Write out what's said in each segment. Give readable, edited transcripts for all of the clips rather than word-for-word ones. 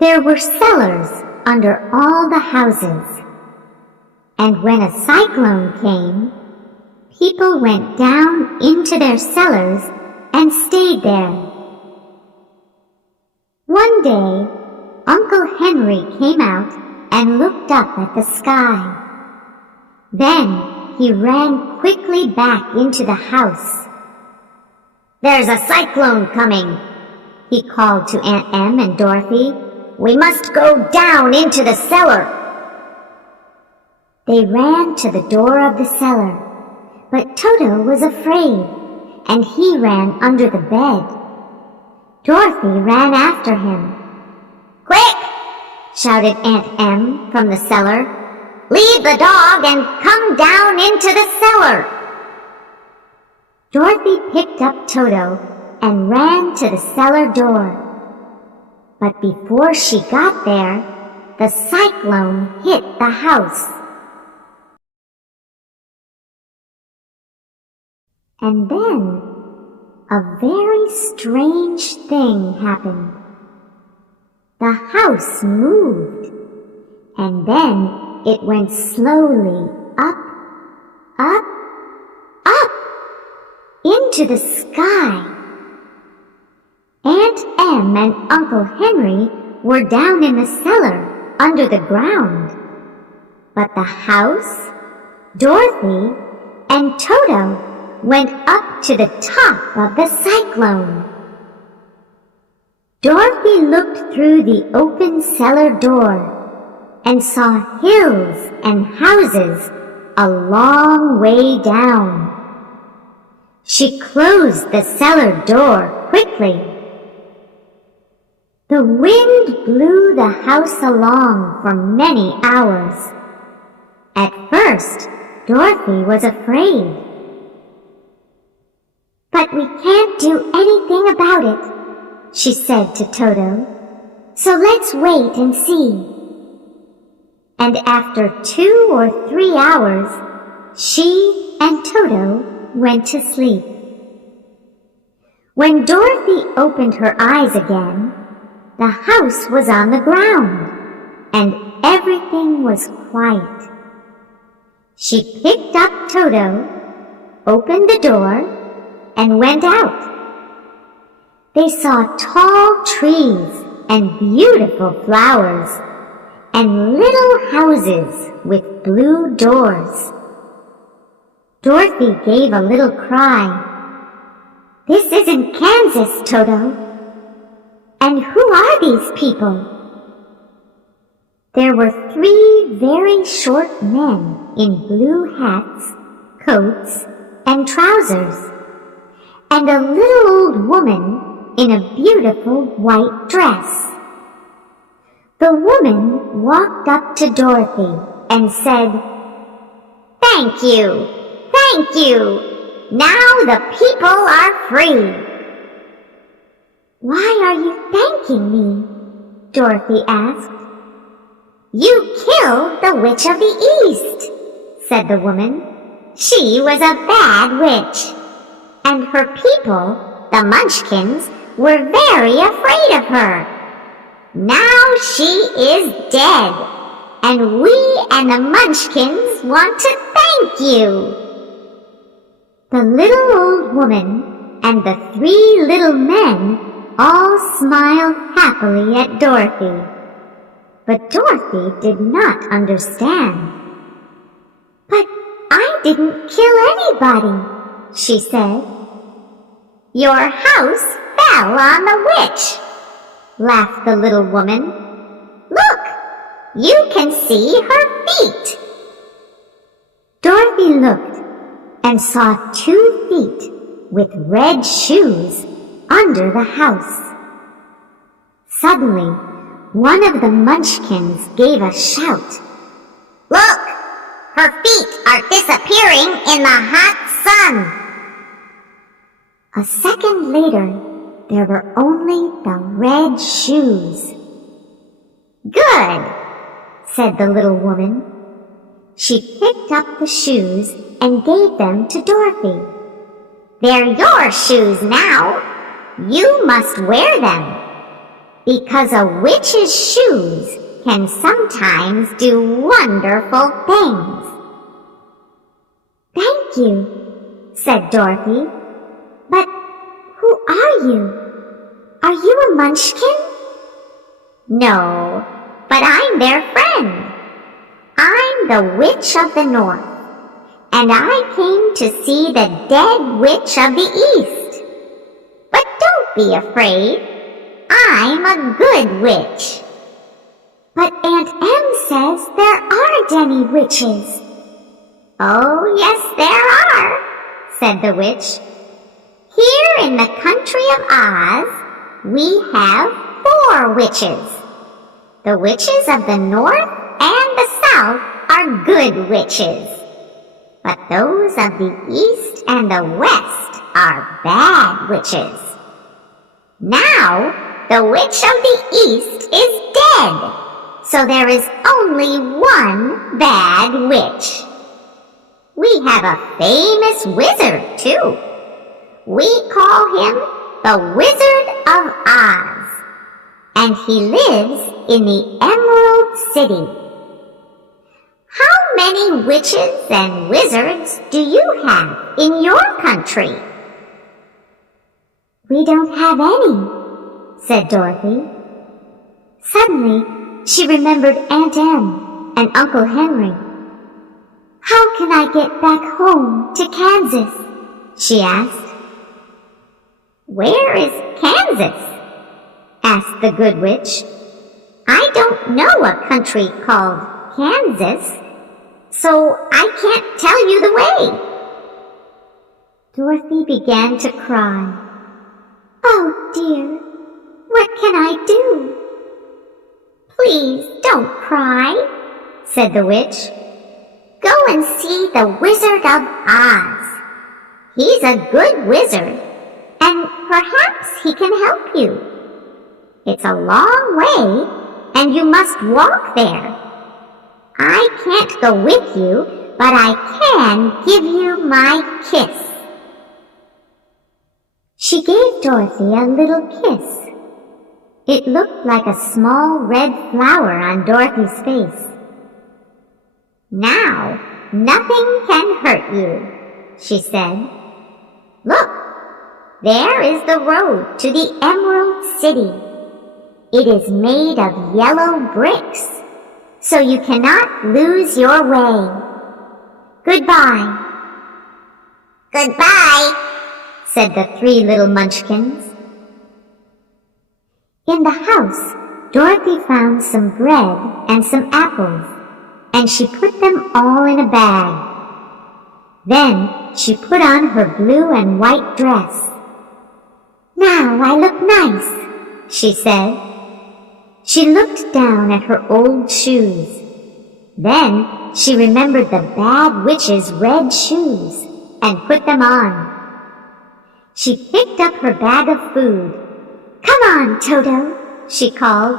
There were cellars under all the houses, and when a cyclone came, people went down into their cellars and stayed there. One day, Uncle Henry came out and looked up at the sky. Then he ran quickly back into the house. "There's a cyclone coming," he called to Aunt Em and Dorothy. "We must go down into the cellar." They ran to the door of the cellar, but Toto was afraid, and he ran under the bed. Dorothy ran after him. "Quick!" shouted Aunt Em from the cellar. "Leave the dog and come down into the cellar." Dorothy picked up Toto and ran to the cellar door. But before she got there, the cyclone hit the house. And then a very strange thing happened. The house moved, and then it went slowly up, up, up, into the sky. Aunt Em and Uncle Henry were down in the cellar under the ground, but the house, Dorothy, and Toto went up to the top of the cyclone. Dorothy looked through the open cellar door and saw hills and houses a long way down. She closed the cellar door quickly. The wind blew the house along for many hours. At first, Dorothy was afraid. "But we can't do anything about it," she said to Toto. "So let's wait and see." And after 2 or 3 hours, she and Toto went to sleep. When Dorothy opened her eyes again, the house was on the ground, and everything was quiet. She picked up Toto, opened the door, and went out. They saw tall trees and beautiful flowers, and little houses with blue doors. Dorothy gave a little cry. "This isn't Kansas, Toto. And who are these people?" There were 3 very short men in blue hats, coats, and trousers, and a little old woman in a beautiful white dress. The woman walked up to Dorothy and said, "Thank you, thank you. Now the people are free." "Why are you thanking me?" Dorothy asked. "You killed the Witch of the East," said the woman. "She was a bad witch, and her people, the Munchkins, were very afraid of her. Now she is dead, and we and the Munchkins want to thank you." The little old woman and the 3 little men all smiled happily at Dorothy, but Dorothy did not understand. "But I didn't kill anybody," she said. "Your house fell on the witch," laughed the little woman. "Look, you can see her feet." Dorothy looked and saw 2 feet with red shoes under the house. Suddenly, one of the Munchkins gave a shout. "Look! Her feet are disappearing in the hot sun!" A second later, there were only the red shoes. "Good," said the little woman. She picked up the shoes and gave them to Dorothy. "They're your shoes now. You must wear them." because a witch's shoes can sometimes do wonderful things. Thank you, said Dorothy. But who are you? Are you a munchkin? No, but I'm their friend. I'm the Witch of the North, and I came to see the dead Witch of the East. But don't be afraid. I'm a good witch. But Aunt Em says there aren't any witches. Oh, yes, there are, said the witch. Here in the country of Oz, we have 4 witches. The witches of the North and the South are good witches. But those of the East and the West are bad witches. Now, the witch of the East is dead, so there is only one bad witch. We have a famous wizard, too. We call him the Wizard of Oz, and he lives in the Emerald City. How many witches and wizards do you have in your country? We don't have any, said Dorothy. Suddenly, she remembered Aunt Em and Uncle Henry. How can I get back home to Kansas? She asked. Where is Kansas? Asked the good witch. I don't know a country called Kansas, so I can't tell you the way. Dorothy began to cry. Oh dear, what can I do? Please don't cry, said the witch. Go and see the Wizard of Oz. He's a good wizard, and perhaps he can help you. It's a long way, and you must walk there. I can't go with you, but I can give you my kiss. She gave Dorothy a little kiss. It looked like a small red flower on Dorothy's face. Now, nothing can hurt you, she said. Look, there is the road to the Emerald City. It is made of yellow bricks, so you cannot lose your way. Goodbye. Goodbye, said the 3 little munchkins. In the house, Dorothy found some bread and some apples, and she put them all in a bag. Then she put on her blue and white dress. Now I look nice, she said. She looked down at her old shoes. Then she remembered the bad witch's red shoes and put them on. She picked up her bag of food. Come on, Toto, she called.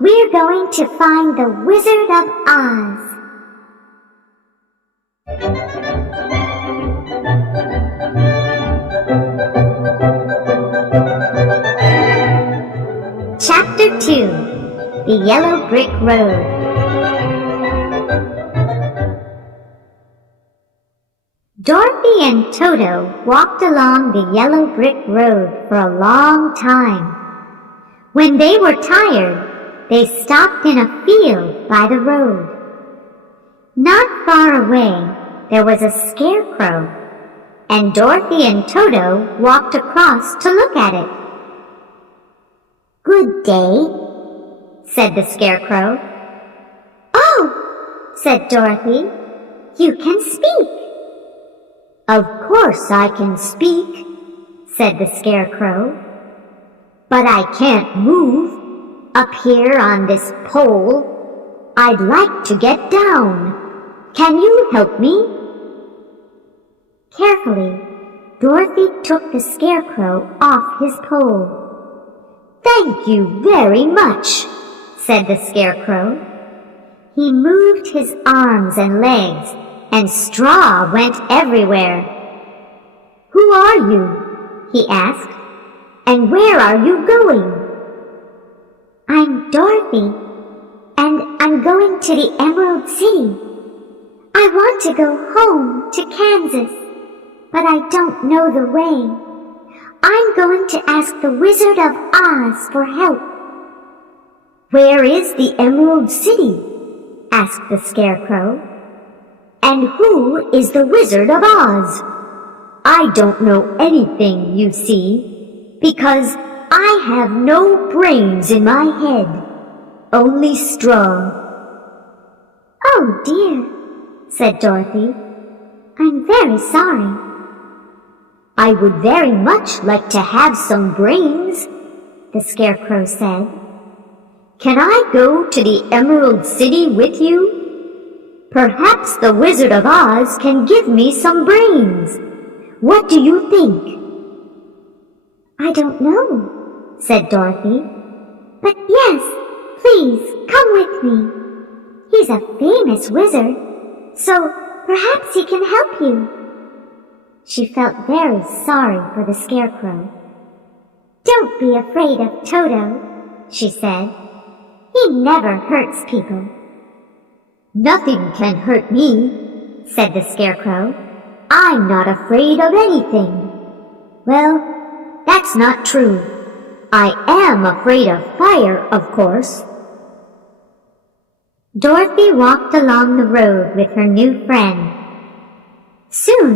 We're going to find the Wizard of Oz. Chapter 2. The Yellow Brick Road. Dorothy and Toto walked along the yellow brick road for a long time. When they were tired, they stopped in a field by the road. Not far away, there was a scarecrow, and Dorothy and Toto walked across to look at it. Good day, said the scarecrow. Oh, said Dorothy, you can speak. Of course I can speak, said the scarecrow. But I can't move up here on this pole. I'd like to get down. Can you help me? Carefully, Dorothy took the scarecrow off his pole. Thank you very much, said the scarecrow. He moved his arms and legs, and straw went everywhere. Who are you? He asked. And where are you going? I'm Dorothy, and I'm going to the Emerald City. I want to go home to Kansas, but I don't know the way. I'm going to ask the Wizard of Oz for help." "Where is the Emerald City?" asked the Scarecrow. "And who is the Wizard of Oz? I don't know anything, you see, because I have no brains in my head, only straw." "Oh dear," said Dorothy. "I'm very sorry." "I would very much like to have some brains," the Scarecrow said. "Can I go to the Emerald City with you? Perhaps the Wizard of Oz can give me some brains. What do you think?" "I don't know," said Dorothy. "But yes, please come with me. He's a famous wizard, so perhaps he can help you." She felt very sorry for the Scarecrow. "Don't be afraid of Toto," she said. "He never hurts people." "Nothing can hurt me," said the Scarecrow. "I'm not afraid of anything." "Well, that's not true. I am afraid of fire, of course." Dorothy walked along the road with her new friend. Soon,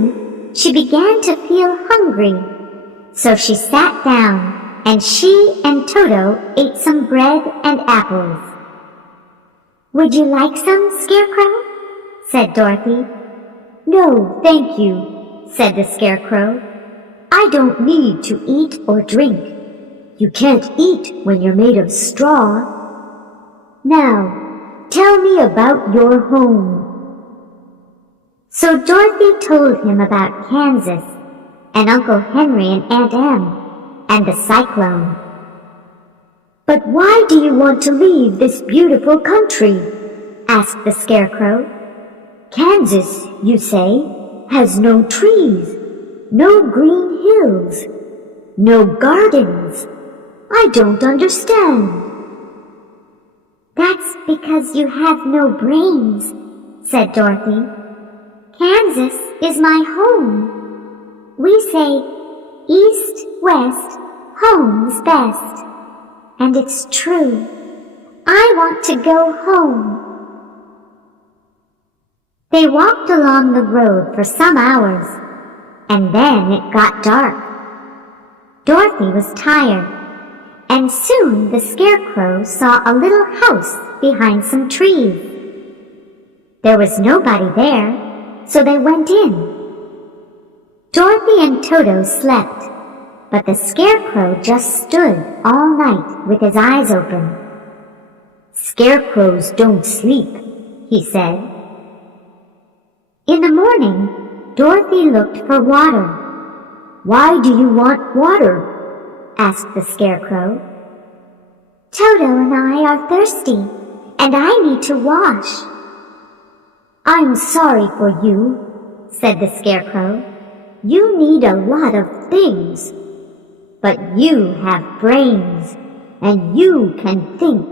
she began to feel hungry, so she sat down and she and Toto ate some bread and apples. "Would you like some, Scarecrow?" said Dorothy. "No, thank you," said the Scarecrow. "I don't need to eat or drink. You can't eat when you're made of straw. Now, tell me about your home." So Dorothy told him about Kansas, and Uncle Henry and Aunt Em, and the cyclone. "But why do you want to leave this beautiful country?" asked the Scarecrow. "Kansas, you say, has no trees, no green hills, no gardens. I don't understand." "That's because you have no brains," said Dorothy. "Kansas is my home. We say, east, west, home's best. And it's true. I want to go home." They walked along the road for some hours, and then it got dark. Dorothy was tired, and soon the Scarecrow saw a little house behind some trees. There was nobody there, so they went in. Dorothy and Toto slept, but the Scarecrow just stood all night with his eyes open. "Scarecrows don't sleep," he said. In the morning, Dorothy looked for water. "Why do you want water?" asked the Scarecrow. "Toto and I are thirsty, and I need to wash." "I'm sorry for you," said the Scarecrow. "You need a lot of things. But you have brains, and you can think,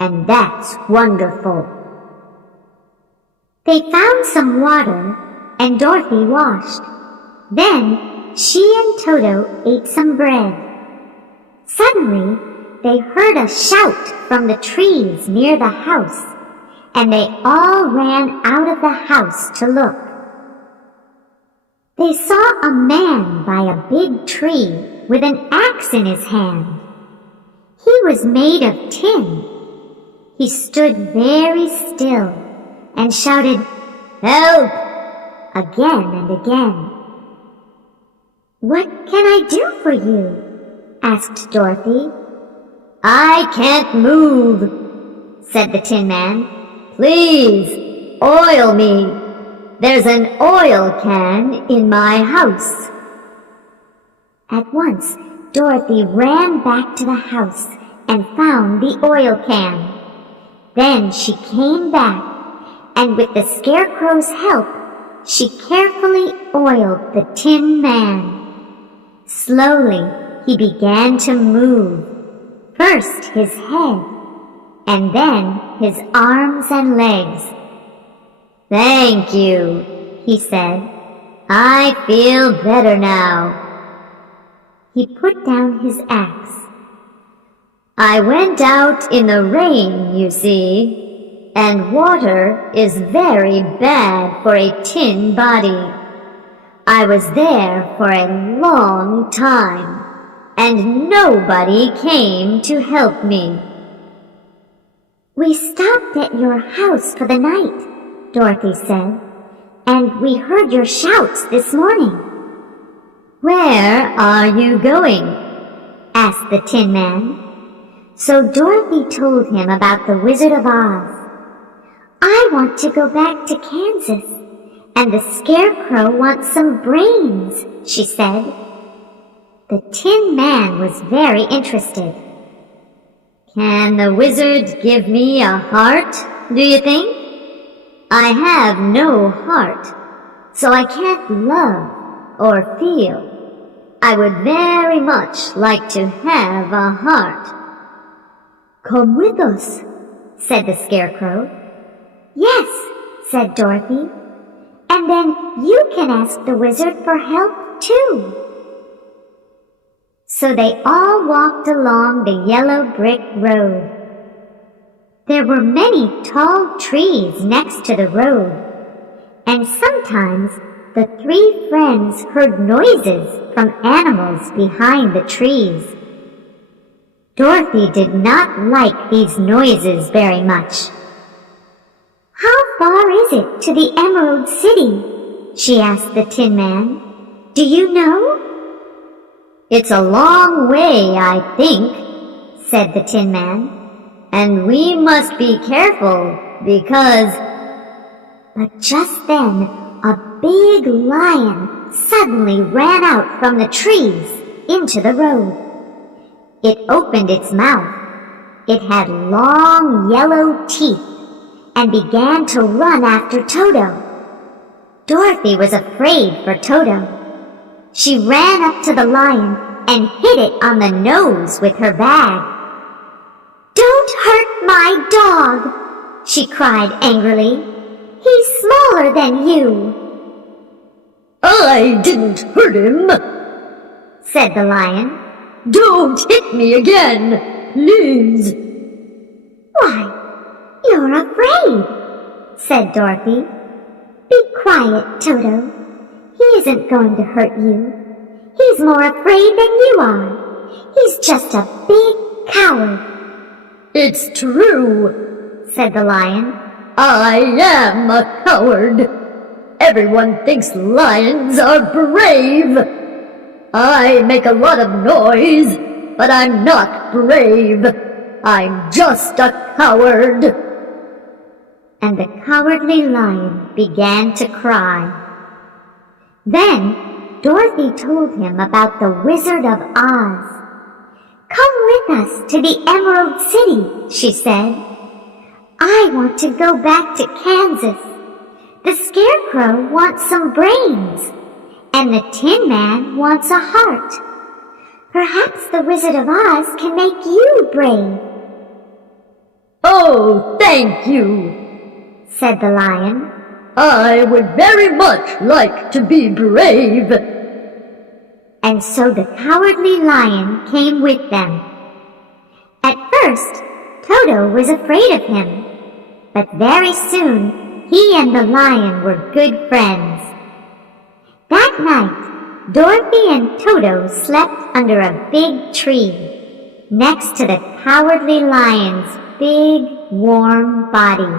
and that's wonderful." They found some water, and Dorothy washed. Then she and Toto ate some bread. Suddenly, they heard a shout from the trees near the house, and they all ran out of the house to look. They saw a man by a big tree with an axe in his hand. He was made of tin. He stood very still and shouted, "Help!" again and again. "What can I do for you?" asked Dorothy. "I can't move," said the Tin Man. "Please, oil me. There's an oil can in my house." At once, Dorothy ran back to the house and found the oil can. Then she came back, and with the Scarecrow's help, she carefully oiled the Tin Man. Slowly, he began to move. First his head, and then his arms and legs. "Thank you," he said. "I feel better now." He put down his axe. "I went out in the rain, you see, and water is very bad for a tin body. I was there for a long time, and nobody came to help me." "We stopped at your house for the night," Dorothy said, "and we heard your shouts this morning." "Where are you going?" asked the Tin Man. So Dorothy told him about the Wizard of Oz. "I want to go back to Kansas, and the Scarecrow wants some brains," she said. The Tin Man was very interested. "Can the wizard give me a heart, do you think? I have no heart, so I can't love or feel. I would very much like to have a heart." "Come with us," said the Scarecrow. "Yes," said Dorothy, "and then you can ask the wizard for help too." So they all walked along the yellow brick road. There were many tall trees next to the road, and sometimes the three friends heard noises from animals behind the trees. Dorothy did not like these noises very much. "How far is it to the Emerald City?" she asked the Tin Man. "Do you know?" "It's a long way, I think," said the Tin Man, "and we must be careful because—" But just then a big lion suddenly ran out from the trees into the road. It opened its mouth. It had long yellow teeth and began to run after Toto. Dorothy was afraid for Toto. She ran up to the lion and hit it on the nose with her bag. "Don't hurt my dog!" she cried angrily. "He's smaller than you." "I didn't hurt him," said the lion. "Don't hit me again, please." "Why, you're afraid," said Dorothy. "Be quiet, Toto. He isn't going to hurt you. He's more afraid than you are. He's just a big coward." "It's true," said the lion. "I am a coward. Everyone thinks lions are brave. I make a lot of noise, but I'm not brave. I'm just a coward." And the cowardly lion began to cry. Then Dorothy told him about the Wizard of Oz. "Come with us to the Emerald City," she said. "I want to go back to Kansas. The Scarecrow wants some brains, and the Tin Man wants a heart. Perhaps the Wizard of Oz can make you brave." "Oh, thank you," said the lion. "I would very much like to be brave." And so the cowardly lion came with them. At first, Toto was afraid of him, but very soon he and the lion were good friends. That night, Dorothy and Toto slept under a big tree, next to the cowardly lion's big, warm body.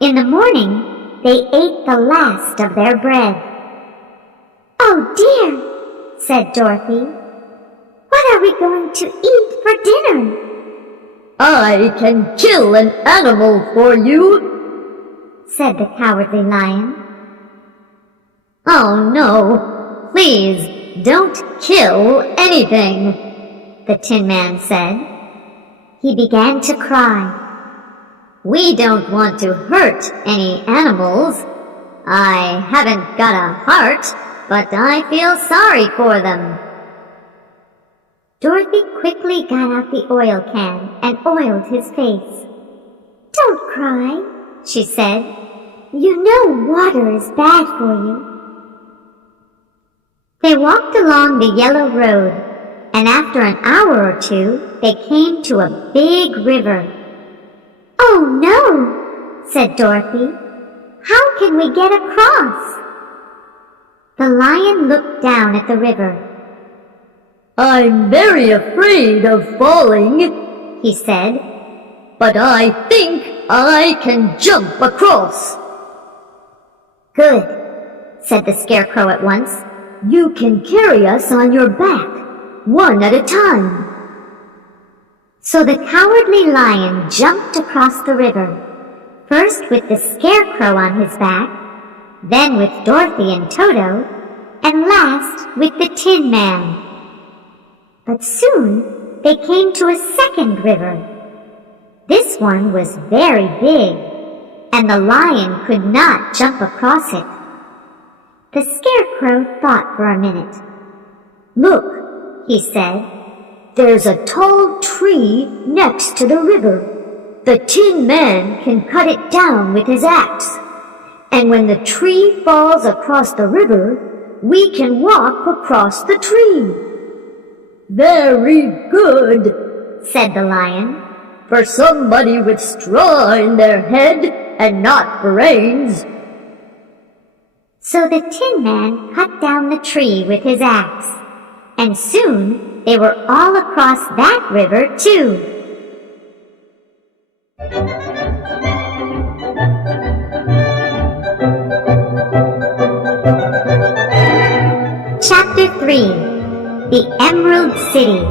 In the morning, they ate the last of their bread. "Oh dear," said Dorothy. "What are we going to eat for dinner?" "I can kill an animal for you," said the cowardly lion. "Oh no, please don't kill anything," the Tin Man said. He began to cry. "We don't want to hurt any animals. I haven't got a heart, but I feel sorry for them." Dorothy quickly got out the oil can and oiled his face. "Don't cry," she said. "You know water is bad for you." They walked along the yellow road, and after an hour or two, they came to a big river. "Oh no," said Dorothy. "How can we get across?" The lion looked down at the river. "I'm very afraid of falling," he said. "but I think I can jump across." "Good," said the Scarecrow at once. "You can carry us on your back, one at a time." So the Cowardly Lion jumped across the river, first with the Scarecrow on his back, then with Dorothy and Toto, and last with the Tin Man. But soon they came to a second river. This one was very big, and the lion could not jump across it. The Scarecrow thought for a minute. "Look," he said, "there's a tall tree next to the river. The Tin Man can cut it down with his axe, and when the tree falls across the river, we can walk across the tree." "Very good," said the lion. "For somebody with straw in their head and not brains." So the Tin Man cut down the tree with his axe, and soon they were all across that river too. Chapter 3: The Emerald City.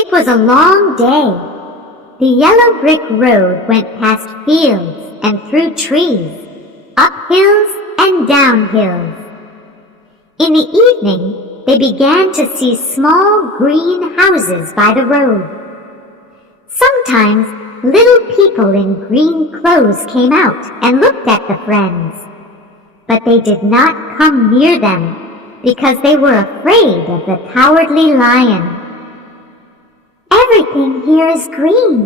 It was a long day. The yellow brick road went past fields and through trees, up hills and down hills. In the evening, they began to see small green houses by the road. Sometimes little people in green clothes came out and looked at the friends, but they did not come near them because they were afraid of the Cowardly Lion. "Everything here is green.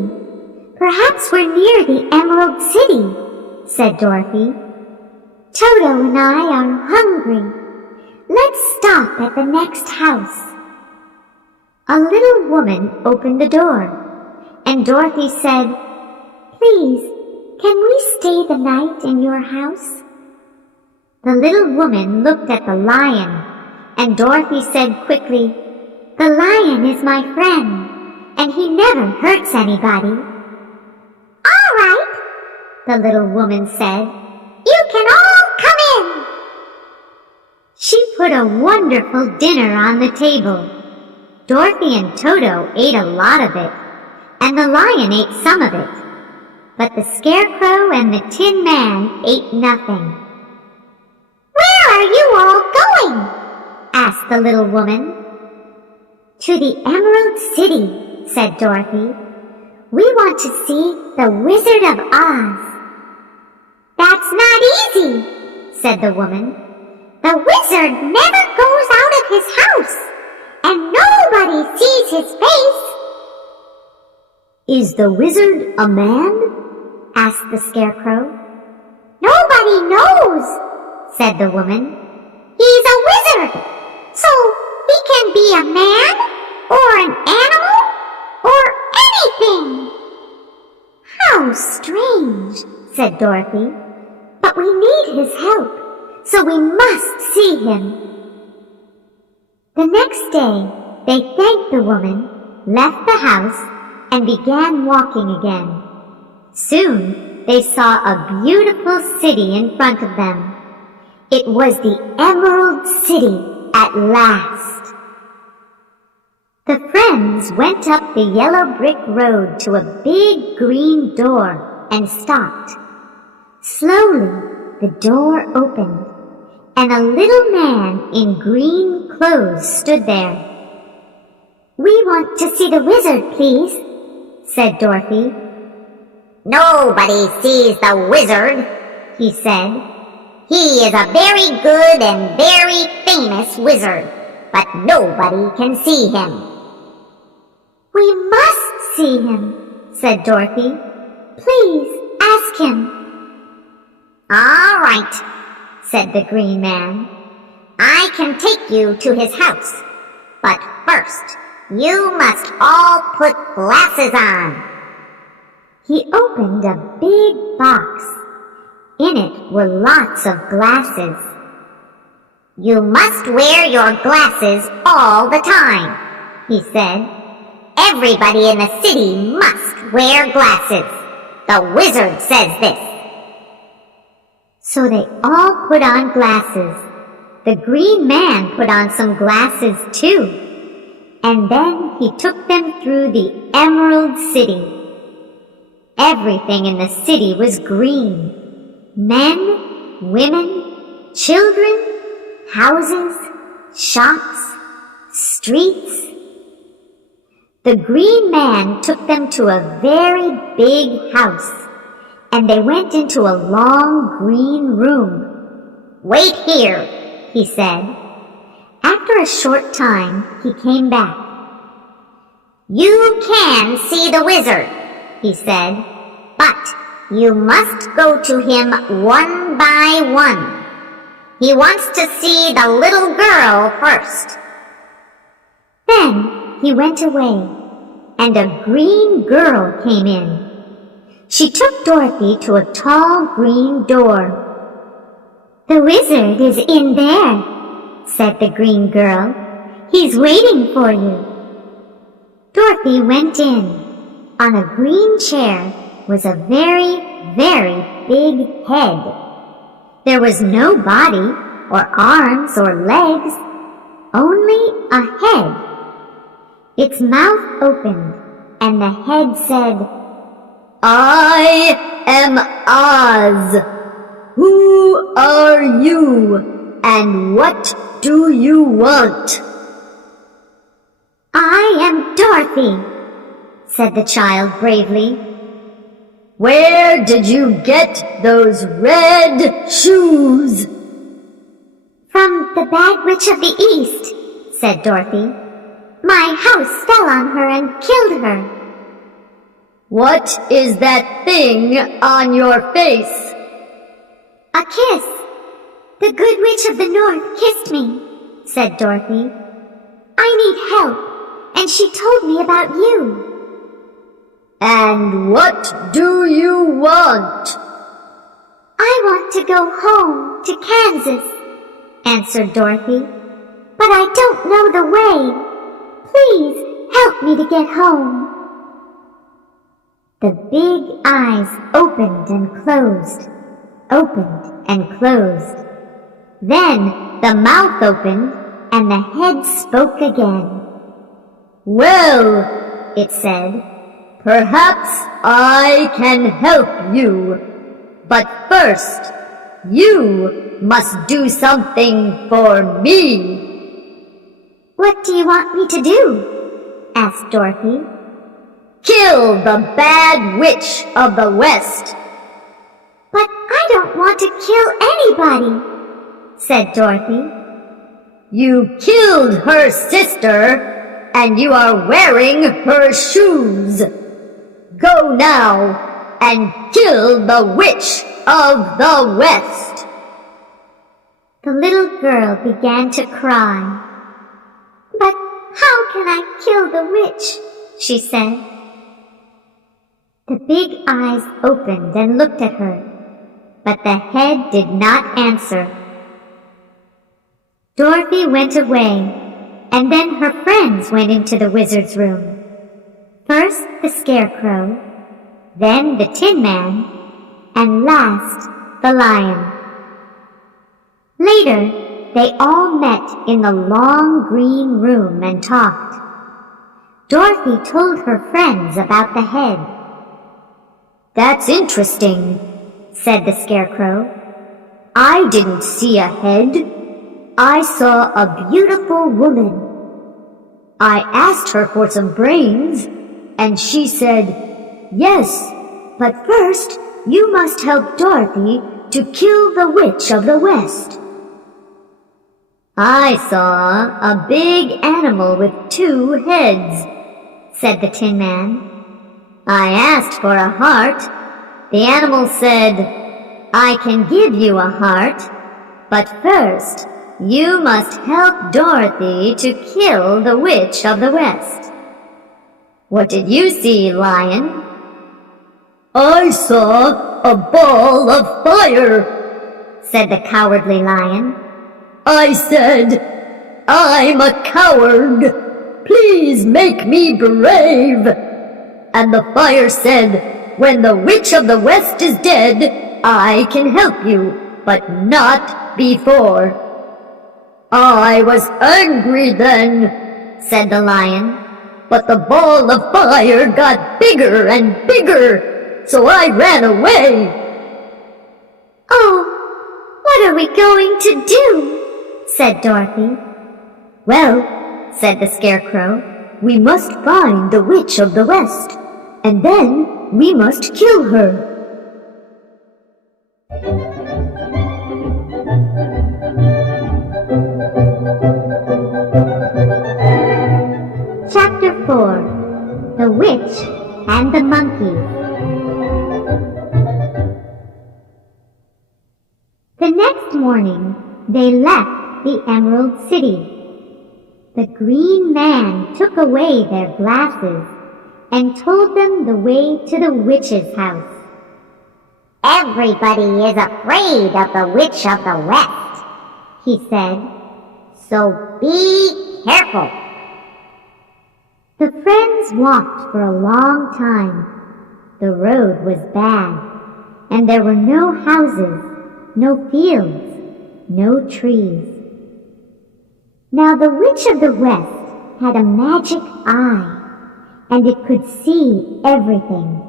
Perhaps we're near the Emerald City," said Dorothy. "Toto and I are hungry. Let's stop at the next house." A little woman opened the door, and Dorothy said, "Please, can we stay the night in your house?" The little woman looked at the lion, and Dorothy said quickly, "The lion is my friend, and he never hurts anybody." "All right," the little woman said. "You can all come in." She put a wonderful dinner on the table. Dorothy and Toto ate a lot of it, and the lion ate some of it. But the Scarecrow and the Tin Man ate nothing. "Where are you all going?" asked the little woman. "To the Emerald City," said Dorothy. "We want to see the Wizard of Oz." "That's not easy," said the woman. "The wizard never goes out of his house, and nobody sees his face." "Is the wizard a man?" asked the Scarecrow. "Nobody knows," said the woman. "He's a wizard, so he can be a man, or an animal, or anything." "How strange," said Dorothy. "But we need his help, so we must see him." The next day, they thanked the woman, left the house, and began walking again. Soon, they saw a beautiful city in front of them. It was the Emerald City at last. The friends went up the yellow brick road to a big green door and stopped. Slowly, the door opened, and a little man in green clothes stood there. "We want to see the wizard, please," said Dorothy. "Nobody sees the wizard," he said. He is a very good and very famous wizard, but nobody can see him." "We must see him," said Dorothy. "Please ask him." "All right," said the Green Man. "I can take you to his house, but first you must all put glasses on." He opened a big box. In it were lots of glasses. "You must wear your glasses all the time," he said. "Everybody in the city must wear glasses. The wizard says this." So they all put on glasses. The Green Man put on some glasses too. And then he took them through the Emerald City. Everything in the city was green. Men, women, children, houses, shops, streets. The Green Man took them to a very big house, and they went into a long green room. "Wait here," he said. After a short time, he came back. "You can see the wizard," he said, "but you must go to him one by one. He wants to see the little girl first." Then he went away, and a green girl came in. She took Dorothy to a tall green door. "The wizard is in there," said the green girl. "He's waiting for you." Dorothy went in. On a green chair was a very, very big head. There was no body, or arms, or legs, only a head. Its mouth opened, and the head said, "I am Oz. Who are you, and what do you want?" "I am Dorothy," said the child bravely. "Where did you get those red shoes?" "From the Bad Witch of the East," said Dorothy. "My house fell on her and killed her." "What is that thing on your face?" "A kiss. The Good Witch of the North kissed me," said Dorothy. "I need help, and she told me about you." "And what do you want?" "I want to go home to Kansas," answered Dorothy. "But I don't know the way. Please help me to get home." The big eyes opened and closed, opened and closed. Then the mouth opened and the head spoke again. "Well," it said, "perhaps I can help you. But first, you must do something for me." "What do you want me to do?" asked Dorothy. "Kill the Bad Witch of the West." "But I don't want to kill anybody," said Dorothy. "You killed her sister, and you are wearing her shoes. Go now and kill the Witch of the West." The little girl began to cry. "But how can I kill the witch?" she said. The big eyes opened and looked at her, but the head did not answer. Dorothy went away, and then her friends went into the wizard's room. First the Scarecrow, then the Tin Man, and last the Lion. Later, they all met in the long green room and talked. Dorothy told her friends about the head. "That's interesting," said the Scarecrow. "I didn't see a head. I saw a beautiful woman. I asked her for some brains, and she said, 'Yes, but first you must help Dorothy to kill the Witch of the West. I saw a big animal with 2 heads, said the Tin Man. I asked for a heart. The animal said, I can give you a heart, but first you must help Dorothy to kill the Witch of the West. What did you see, Lion? I saw a ball of fire, said the Cowardly Lion. I said, I'm a coward. Please make me brave. And the fire said, when the Witch of the West is dead, I can help you, but not before. I was angry then, said the Lion, but the ball of fire got bigger and bigger, so I ran away. Oh, what are we going to do? Said Dorothy. Well, said the Scarecrow, we must find the Witch of the West, and then we must kill her. Chapter 4. The Witch and the Monkey. The next morning, they left the Emerald City. The Green Man took away their glasses and told them the way to the witch's house. Everybody is afraid of the Witch of the West, he said, so be careful. The friends walked for a long time. The road was bad, and there were no houses, no fields, no trees. Now the Witch of the West had a magic eye, and it could see everything.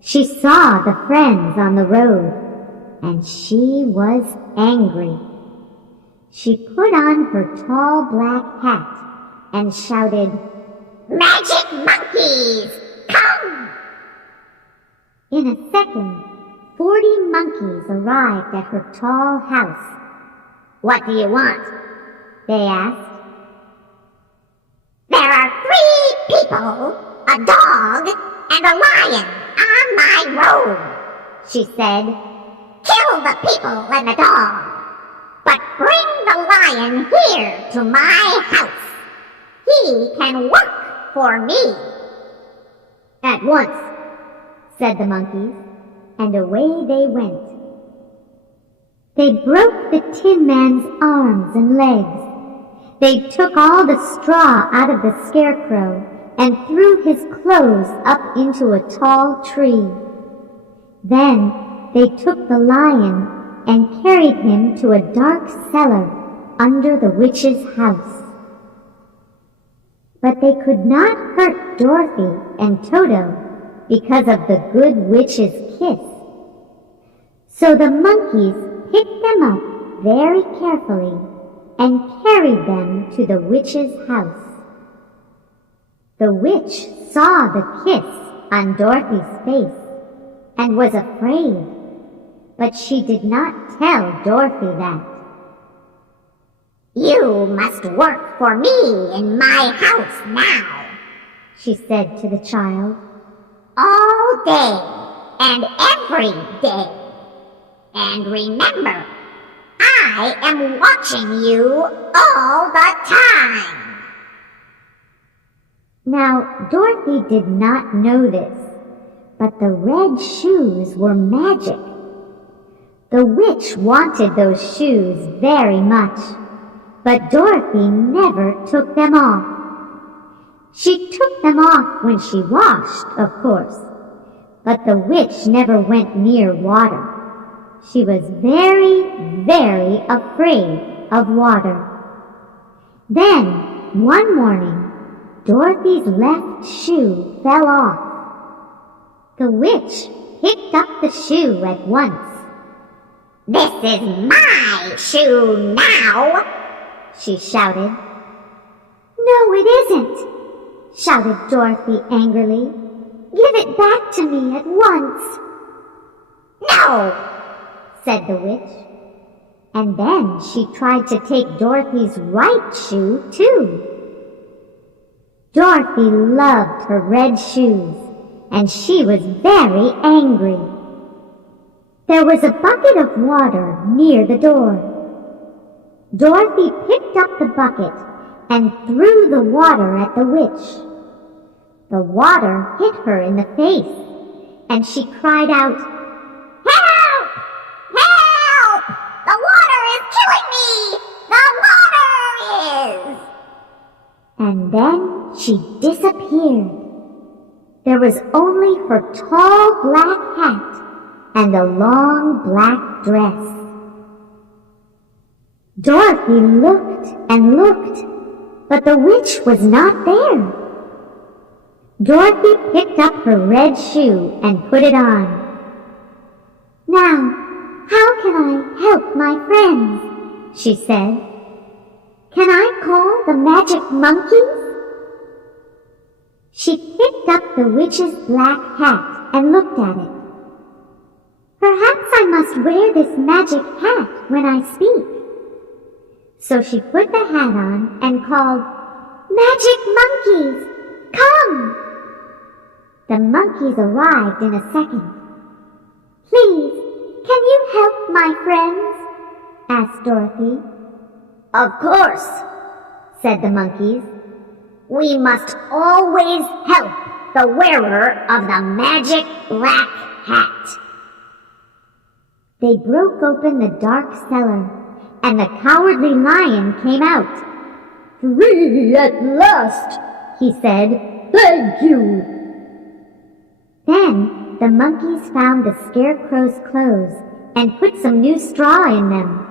She saw the friends on the road, and she was angry. She put on her tall black hat and shouted, Magic monkeys, come! In a second, 40 monkeys arrived at her tall house. What do you want? They asked. There are 3 people, a dog, and a lion on my road, she said. Kill the people and the dog, but bring the lion here to my house. He can work for me. At once, said the monkeys, and away they went. They broke the Tin Man's arms and legs. They took all the straw out of the Scarecrow and threw his clothes up into a tall tree. Then they took the lion and carried him to a dark cellar under the witch's house. But they could not hurt Dorothy and Toto because of the good witch's kiss. So the monkeys picked them up very carefully and carried them to the witch's house. The witch saw the kiss on Dorothy's face and was afraid, but she did not tell Dorothy that. You must work for me in my house now, she said to the child. All day and every day. And remember, I am watching you all the time. Now, Dorothy did not know this, but the red shoes were magic. The witch wanted those shoes very much, but Dorothy never took them off. She took them off when she washed, of course, but the witch never went near water. She was very, very afraid of water. Then, one morning, Dorothy's left shoe fell off. The witch picked up the shoe at once. This is my shoe now, she shouted. No, it isn't, shouted Dorothy angrily. Give it back to me at once. No! said the witch. And then she tried to take Dorothy's right shoe, too. Dorothy loved her red shoes, and she was very angry. There was a bucket of water near the door. Dorothy picked up the bucket and threw the water at the witch. The water hit her in the face, and she cried out, Help! Help! The water is killing me! The water is! And then she disappeared. There was only her tall black hat and a long black dress. Dorothy looked and looked, but the witch was not there. Dorothy picked up her red shoe and put it on. Now, how can I help my friends? She said. Can I call the magic monkeys? She picked up the witch's black hat and looked at it. Perhaps I must wear this magic hat when I speak. So she put the hat on and called, Magic monkeys, come! The monkeys arrived in a second. Please, can you help my friends? Asked Dorothy. Of course, said the monkeys. We must always help the wearer of the magic black hat. They broke open the dark cellar, and the Cowardly Lion came out. Free at last, he said. Thank you. Then the monkeys found the Scarecrow's clothes and put some new straw in them.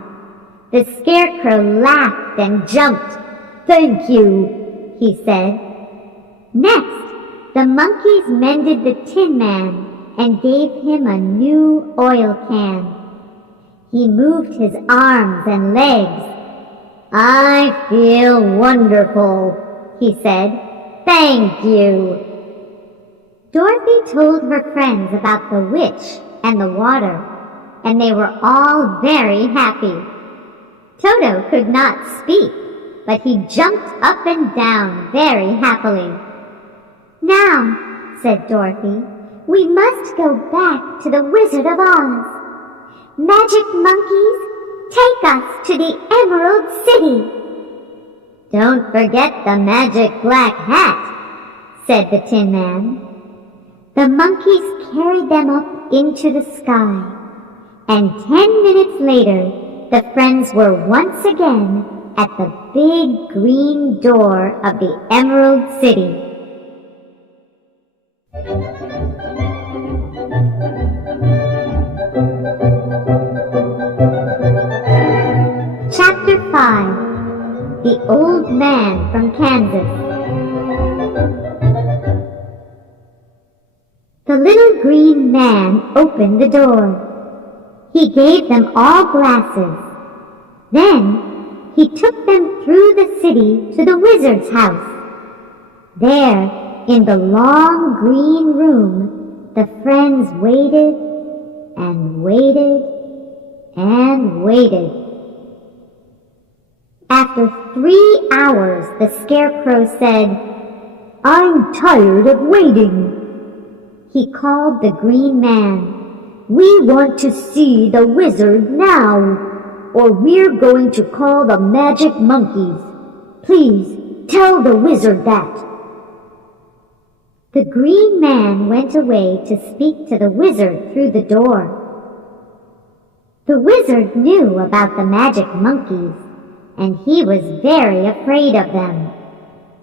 The Scarecrow laughed and jumped. Thank you, he said. Next, the monkeys mended the Tin Man and gave him a new oil can. He moved his arms and legs. I feel wonderful, he said. Thank you. Dorothy told her friends about the witch and the water, and they were all very happy. Toto could not speak, but he jumped up and down very happily. Now, said Dorothy, we must go back to the Wizard of Oz. Magic monkeys, take us to the Emerald City. Don't forget the magic black hat, said the Tin Man. The monkeys carried them up into the sky, and 10 minutes later, the friends were once again at the big green door of the Emerald City. Chapter 5. The Old Man from Kansas. The little green man opened the door. He gave them all glasses. Then he took them through the city to the wizard's house. There, in the long green room, the friends waited and waited and waited. After 3 hours, the Scarecrow said, I'm tired of waiting. He called the green man. We want to see the wizard now, or we're going to call the magic monkeys. Please, tell the wizard that. The green man went away to speak to the wizard through the door. The wizard knew about the magic monkeys, and he was very afraid of them.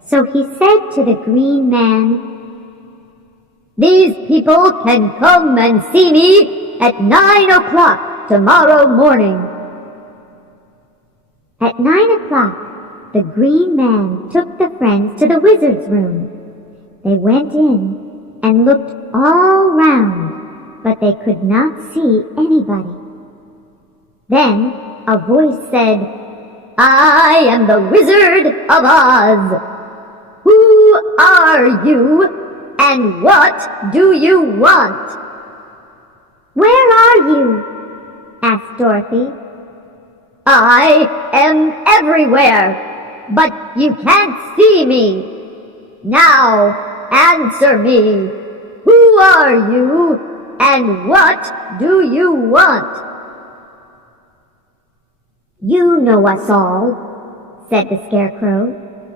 So he said to the green man, These people can come and see me at 9 o'clock tomorrow morning. At 9 o'clock, the green man took the friends to the wizard's room. They went in and looked all round, but they could not see anybody. Then a voice said, I am the Wizard of Oz. Who are you, and what do you want? Where are you? Asked Dorothy. I am everywhere, but you can't see me. Now, answer me. Who are you, and what do you want? You know us all, said the Scarecrow.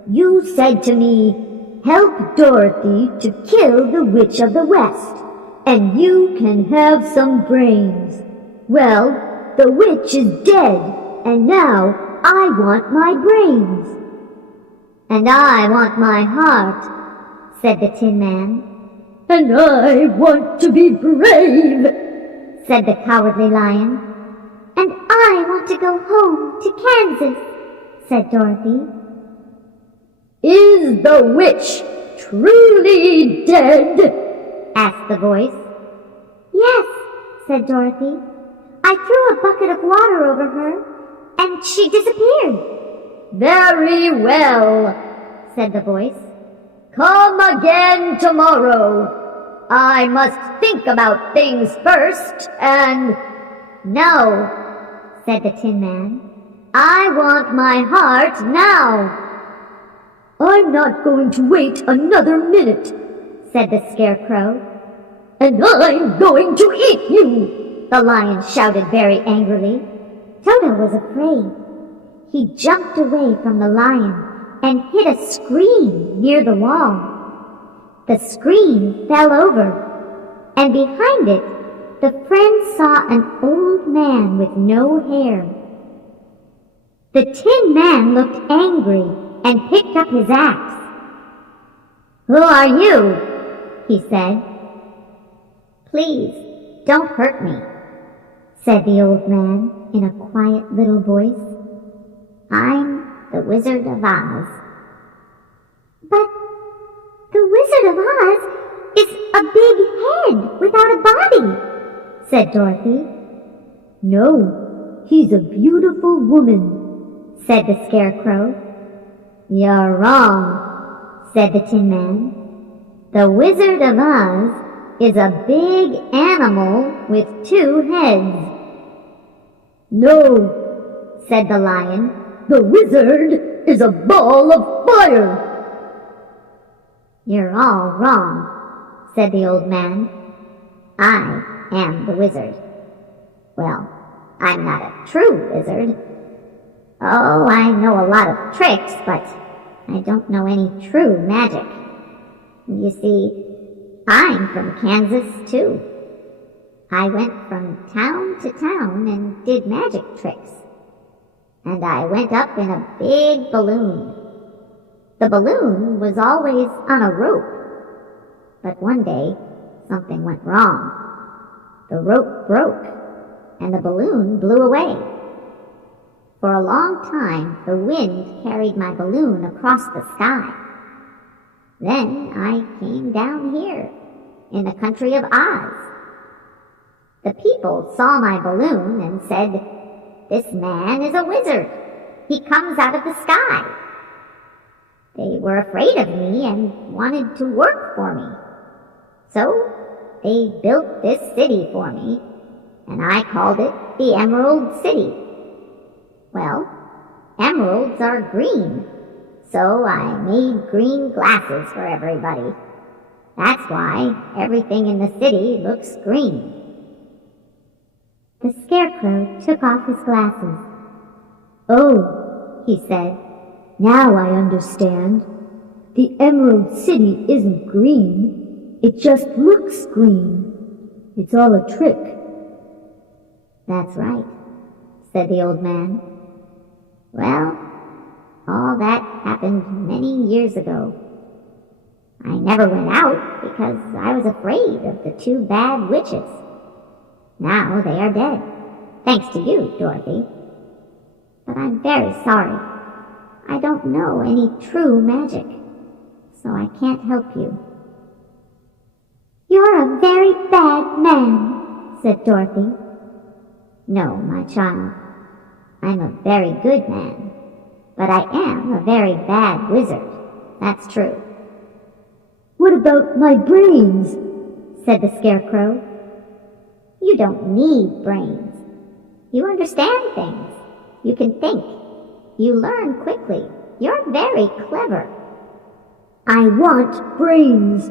You said to me, help Dorothy to kill the Witch of the West, and you can have some brains. Well, the witch is dead, and now I want my brains. And I want my heart, said the Tin Man. And I want to be brave, said the Cowardly Lion. And I want to go home to Kansas, said Dorothy. Is the witch truly dead? Asked the voice. Yes, said Dorothy. I threw a bucket of water over her, and she disappeared. Very well, said the voice. Come again tomorrow. I must think about things first, and... No, said the Tin Man. I want my heart now. I'm not going to wait another minute, said the Scarecrow. And I'm going to eat you, the Lion shouted very angrily. Toto was afraid. He jumped away from the Lion and hit a screen near the wall. The screen fell over, and behind it, the friends saw an old man with no hair. The Tin Man looked angry and picked up his axe. Who are you? He said. Please, don't hurt me, said the old man in a quiet little voice. I'm the Wizard of Oz. But the Wizard of Oz is a big head without a body, said Dorothy. No, he's a beautiful woman, said the Scarecrow. You're wrong, said the Tin Man. The Wizard of Oz is a big animal with 2 heads. No, said the Lion. The wizard is a ball of fire. You're all wrong, said the old man. I am the wizard. Well, I'm not a true wizard. Oh, I know a lot of tricks, but I don't know any true magic. You see, I'm from Kansas, too. I went from town to town and did magic tricks. And I went up in a big balloon. The balloon was always on a rope. But one day, something went wrong. The rope broke, and the balloon blew away. For a long time, the wind carried my balloon across the sky. Then I came down here, in the country of Oz. The people saw my balloon and said, "This man is a wizard. He comes out of the sky." They were afraid of me and wanted to work for me. So they built this city for me, and I called it the Emerald City. Well, emeralds are green, so I made green glasses for everybody. That's why everything in the city looks green. The Scarecrow took off his glasses. "Oh," he said, "now I understand. The Emerald City isn't green. It just looks green. It's all a trick." "That's right," said the old man. "Well, all that happened many years ago. I never went out because I was afraid of the 2 bad witches. Now they are dead, thanks to you, Dorothy. But I'm very sorry. I don't know any true magic, so I can't help you." "You're a very bad man," said Dorothy. "No, my child. I'm a very good man, but I am a very bad wizard. That's true." "What about my brains?" said the Scarecrow. You don't need brains. You understand things. You can think. You learn quickly. You're very clever. I want brains,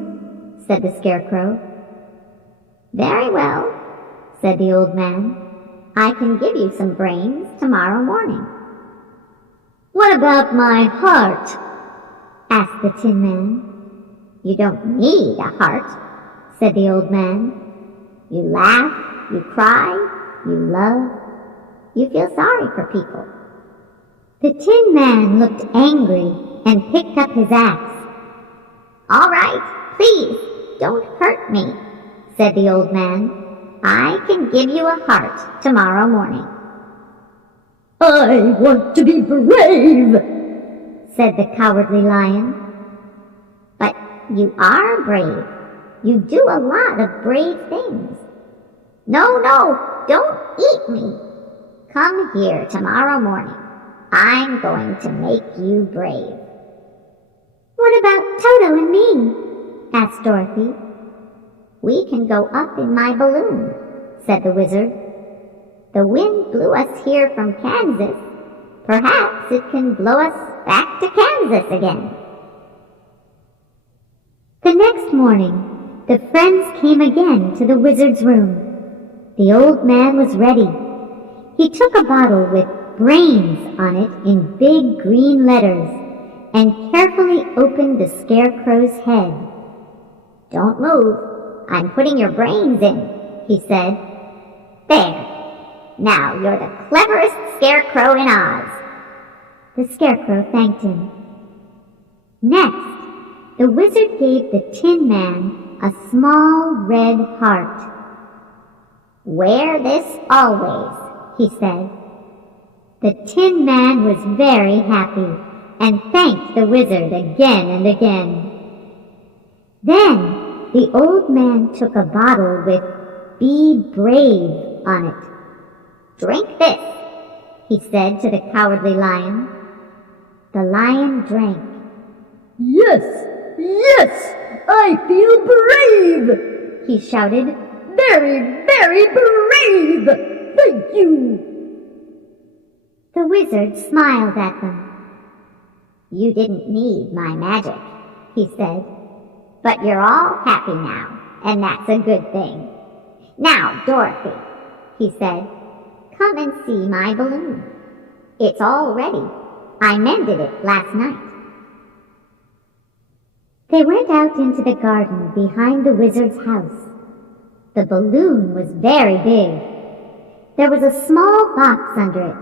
said the Scarecrow. Very well, said the old man. I can give you some brains tomorrow morning. What about my heart? asked the Tin Man. You don't need a heart, said the old man. You laugh, you cry, you love, you feel sorry for people. The Tin Man looked angry and picked up his axe. All right, please, don't hurt me, said the old man. I can give you a heart tomorrow morning. I want to be brave, said the Cowardly Lion. But you are brave. You do a lot of brave things. No, don't eat me. Come here tomorrow morning. I'm going to make you brave. What about Toto and me? asked Dorothy. We can go up in my balloon, said the wizard. The wind blew us here from Kansas. Perhaps it can blow us back to Kansas again. The next morning, the friends came again to the wizard's room. The old man was ready. He took a bottle with brains on it in big green letters and carefully opened the Scarecrow's head. Don't move. I'm putting your brains in, he said. There. Now you're the cleverest Scarecrow in Oz. The Scarecrow thanked him. Next, the wizard gave the Tin Man a small red heart. Wear this always, he said. The Tin Man was very happy and thanked the wizard again and again. Then the old man took a bottle with "Be Brave" on it. Drink this, he said to the Cowardly Lion. The lion drank. Yes, I feel brave, he shouted. Very, very brave! Thank you! The wizard smiled at them. You didn't need my magic, he said. But you're all happy now, and that's a good thing. Now, Dorothy, he said, come and see my balloon. It's all ready. I mended it last night. They went out into the garden behind the wizard's house. The balloon was very big. There was a small box under it,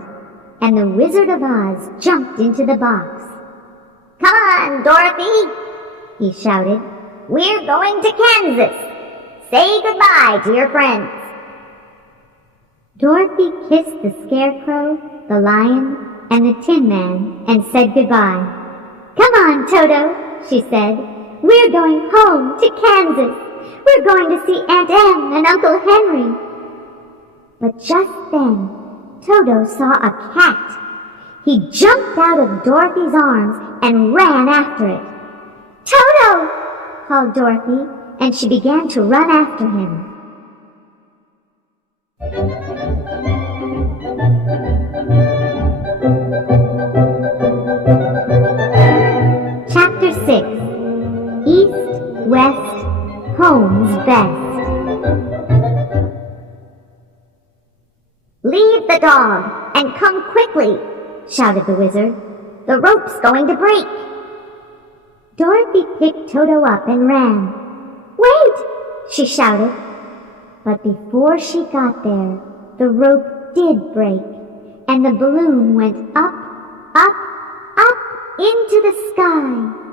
and the Wizard of Oz jumped into the box. Come on, Dorothy, he shouted. We're going to Kansas. Say goodbye to your friends. Dorothy kissed the Scarecrow, the Lion, and the Tin Man and said goodbye. Come on, Toto, she said. We're going home to Kansas. We're going to see Aunt Em and Uncle Henry. But just then, Toto saw a cat. He jumped out of Dorothy's arms and ran after it. Toto! called Dorothy, and she began to run after him. Chapter 6. East, West, Home's Best. Leave the dog and come quickly, shouted the wizard. The rope's going to break. Dorothy picked Toto up and ran. Wait, she shouted. But before she got there, the rope did break, and the balloon went up, up, up into the sky.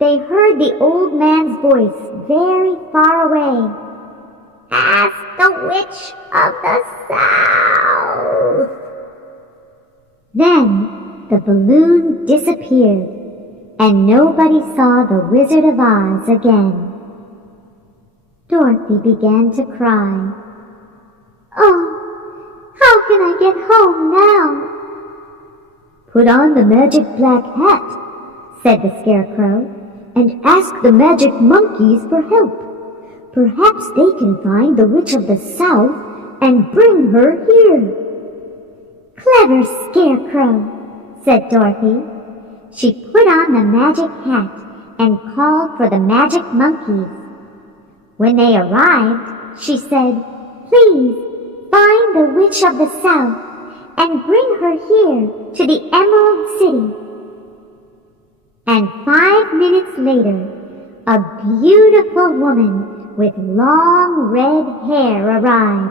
They heard the old man's voice very far away. Ask the Witch of the South. Then the balloon disappeared, and nobody saw the Wizard of Oz again. Dorothy began to cry. Oh, how can I get home now? Put on the magic black hat, said the Scarecrow, and ask the magic monkeys for help. Perhaps they can find the Witch of the South and bring her here. Clever Scarecrow, said Dorothy. She put on the magic hat and called for the magic monkeys. When they arrived, she said, "Please, find the Witch of the South and bring her here to the Emerald City." And 5 minutes later, a beautiful woman with long red hair arrived.